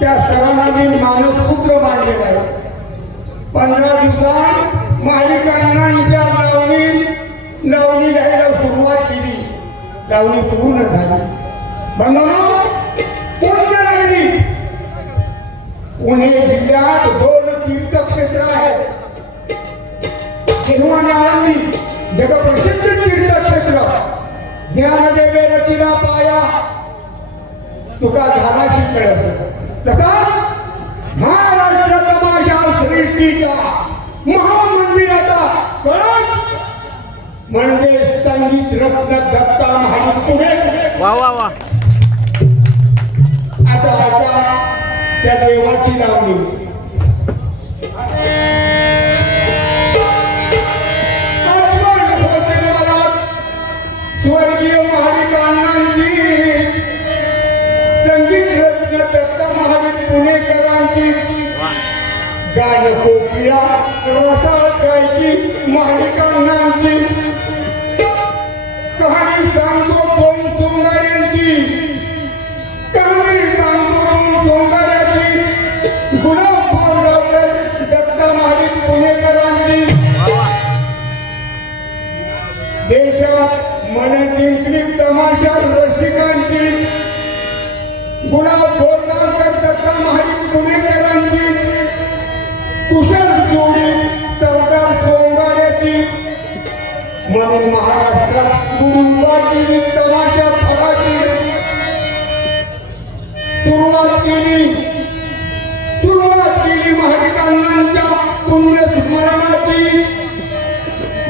त्या सर्वांना मी मानसपुत्र मानलेला आहे पंधरा दिवसात मालिकांनांच्या लावणी लावणी लिहायला सुरुवात केली. लावणी पूर्ण झाली. म्हणून पुण्य लागली. पुणे जिल्ह्यात दोन तीर्थक्षेत्र आहेत. किंवा जगप्रसिद्ध तीर्थक्षेत्र. ज्ञानदेवे रचिला पाया. तुका झाला कळत तसा महाराष्ट्र तमाशा सृष्टीच्या महामंदिराचा कळस म्हणजे संगीत रत्न दत्ता महाडिक पुढे वा वा वा. आता ऐका त्या देवाची लावणी रसाळ गायची महाडिक महाराष्ट्रात गुरुवार केली तमाशा सुरुवात केली सुरुवात केली महाडिकांच्या पुण्यस्मरणाची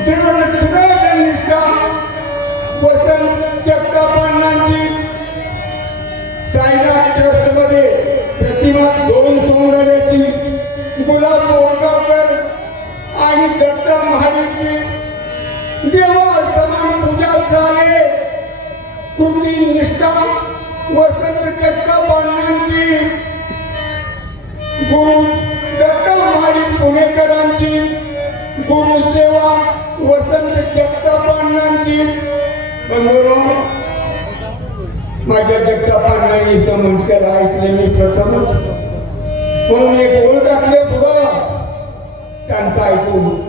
दृढ दृढ निष्ठा वसंत प्रतिमा दोन सौंदर्याची गुलाब झाले. तुम्ही निष्ठा वसंत जगतापांनांची गुरु दत्त महाडी पुणेकरांची गुरुसेवा वसंत जगतापांनांची बंधुरो माझ्या जगतापांनांनी इथं म्हणकर ऐकले मी प्रथमच. म्हणून एक बोल टाकले पुढं. त्यांचं ऐकून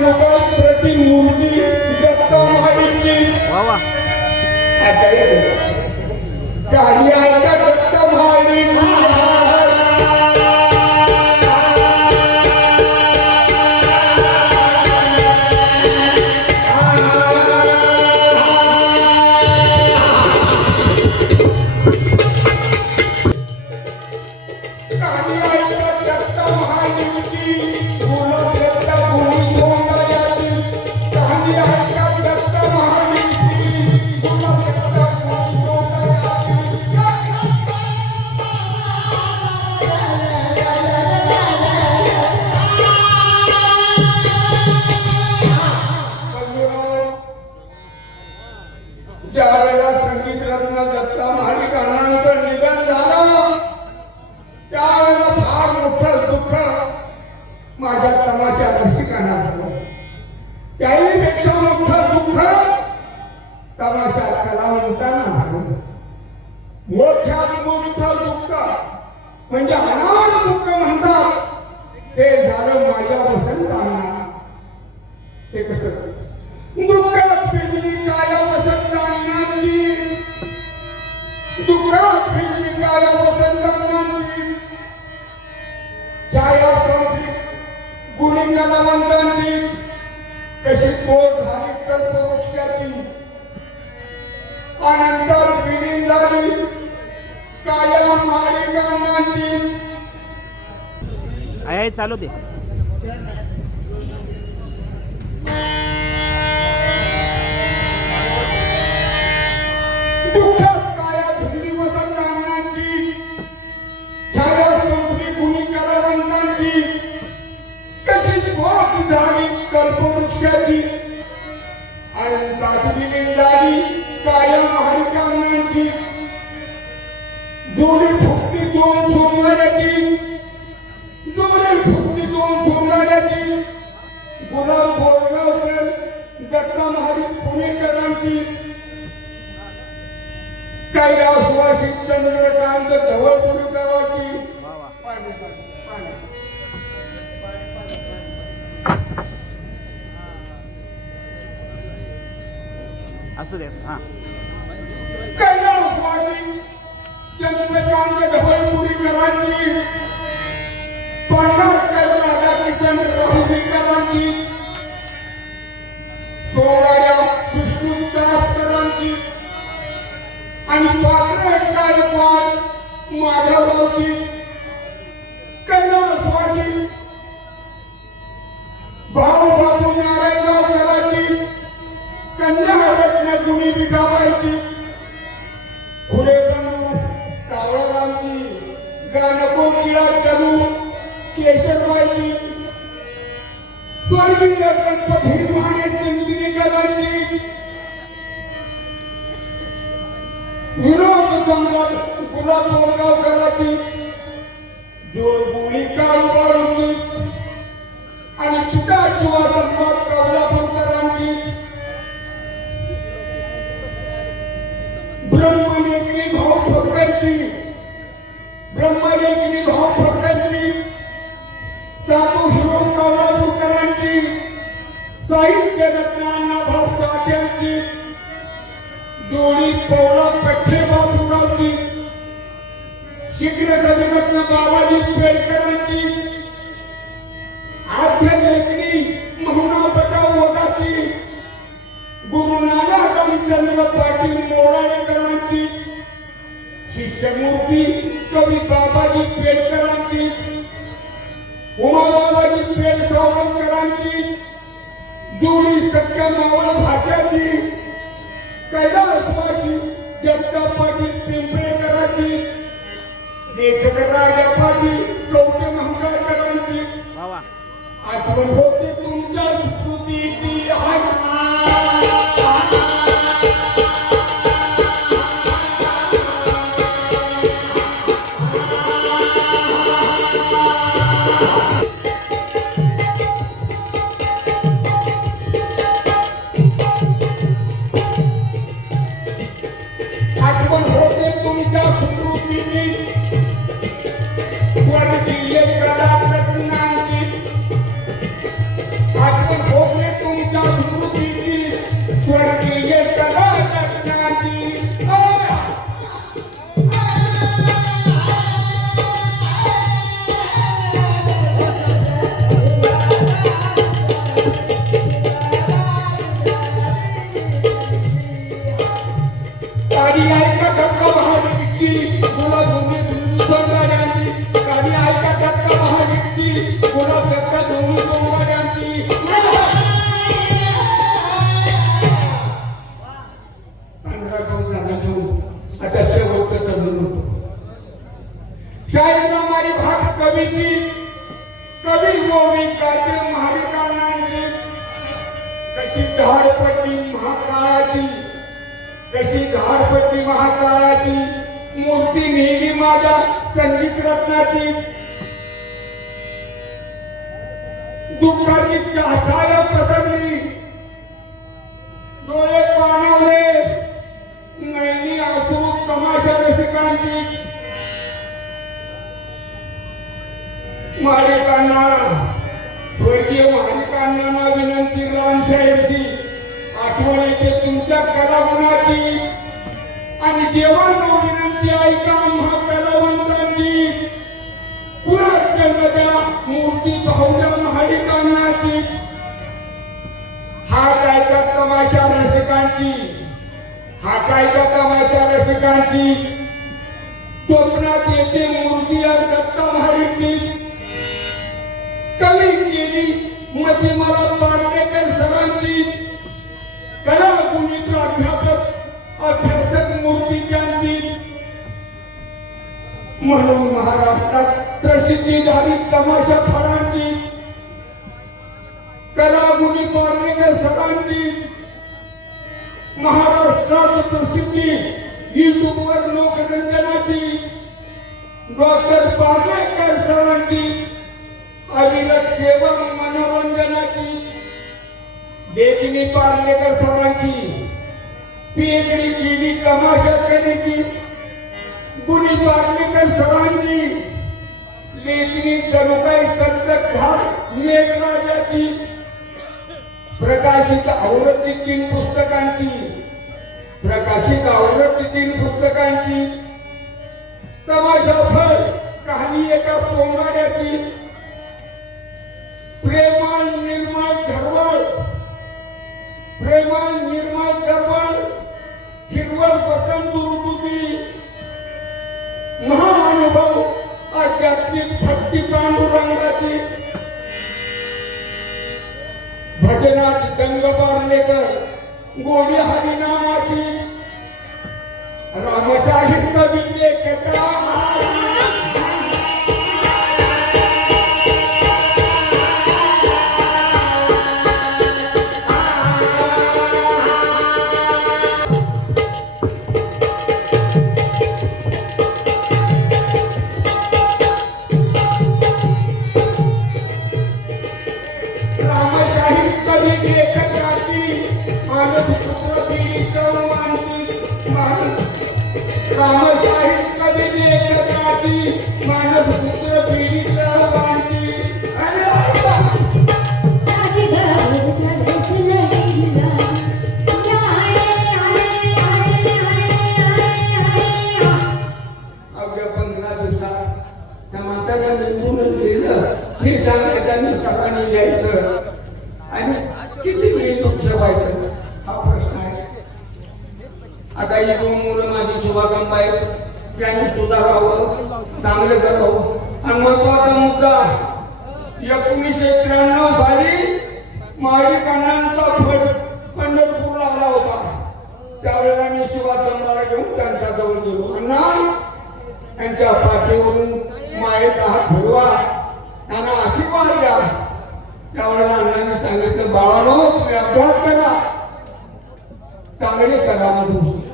काय प्रतिमूर्ती दत्ता महाडीची वा वा. आता येतो. काही ऐका दत्त महाडी त्यावेळेला संगीत रत्न दत्ता महाडिक निधन झालं. त्यावेळेला फार मोठं दुःख माझ्या तमाशा रसिकांना झालं. त्याहीपेक्षा मोठं दुःख तमाशा कलावंतांना झालं. मोठ्यात मोठं दुःख म्हणजे अनावर दुःख कशी कोट झाली कल्पवृक्षाची. आनंदात विलीन झाली काया जोडी फुकली दोन सोमवाराची. जोडी फुकली दोन सोमवाराची. गुलाब बोरगावकर दत्ता महारी पुणेकरांची. कैलासवासी चंद्रकांत धवळपुरकरांची वा वा पाणी, पाणी, पाणी. असू दे असं राहुरीकरांची विष्णुदासकरांची आणि पात्र गायकवाड माधवरावची. कैलासवासी भाऊ बापू नारायणगावकरांची कन्या रत्न तुम्ही विठाबाईची. फुले बंधू गाणको किळा करून केशरबाईची स्वर्गीय गणपती माने चिंचणीकरांची विनोद सम्राट गुलाब मोरगावकरांची जोरबुळी काळूबाळूची आणि पिता शिवा सम्राट कवलापूरकरांची ब्रह्मनेत्री भाऊ ठोकरची शीघ्र कविरत्न बाबाजी पेडकरांची आद्य लेखनी बचाव बजाव वगाची. गुरु नानक रामचंद्र पाटील मोराळेकरांची. शिष्यमूर्ती कवी बाबाजी पेडकरांची उमाबाबाजी पेड सावरकरांची जुळी सत्य मावळ भाषाची कैलासवासी जगताप पाटील पिंपळेकरांची लेखक राजा पाटील कवटे महाकाळाची मूर्ती नेली माझ्या संगीत रत्नाची दुःखाची चाचाया पसरली डोळे पाणावले. नैनी आसू तमाशा रसिकांची. मालिकांना स्वर्गीय मालिकांना विनंती रामसाहेबची आठवण येते तुमच्या कलागुणाची. आणि देवांना विनंती ऐका आम्हा कलावंतांची पुन्हा जन्म मूर्ती भाऊल्या महाडिकांनाची. हा काय का तमाशा रसिकांची. हा काय का तमाशा रसिकांची. स्वप्नात येते मूर्ती या दत्ता महाडीची कमी केली मती मला पार्टेकर म्हणून महाराष्ट्रात प्रसिद्धी झाली तमाशा फळांची. कला गुणी पार्लेकर सरांची. महाराष्ट्रात प्रसिद्धी युट्यूबवर लोकरंजनाची डॉक्टर पार्लेकर सरांची. अविरत सेवा मनोरंजनाची. देखणी पार्लेकर सरांची. पीएचडी केली तमाशा केली गुणी पाटणेकर सरांची लेखणी जनुबाई संत घाट प्रकाशित आवृत्ती तीन पुस्तकांची. प्रकाशित आवृत्ती तीन पुस्तकांची. तमाशा फळ कहाणी एका सोंगाड्याची प्रेमान निर्माण धरवळ प्रेमान निर्माण धरवळ हिरवळ वसंत ऋतूची. भाऊ आध्यात्मिक भक्ती पांडुरंगाची भजनात दंग बारलेकर गोडी हरिनामाची. रामशाही कवी लेखका सांगायचं आणि सकाळी यायचं चांगलं करावं आणि महत्त्वाचा मुद्दा एकोणीसशे त्र्याण्णव साली माळी कन्नांचा फड पंढरपूरला आला होता. त्यावेळेला मी शिवाचंद्राला घेऊन त्यांच्या जवळ गेलो. अण्णा त्यांच्या पाठीवरून मायेचा हात फिरवा त्यांना आशीर्वाद द्या. त्यावेळेला अण्णांनी सांगितलं बाळानो तुम्ही अभ्यास करा. चांगले करा म्हणून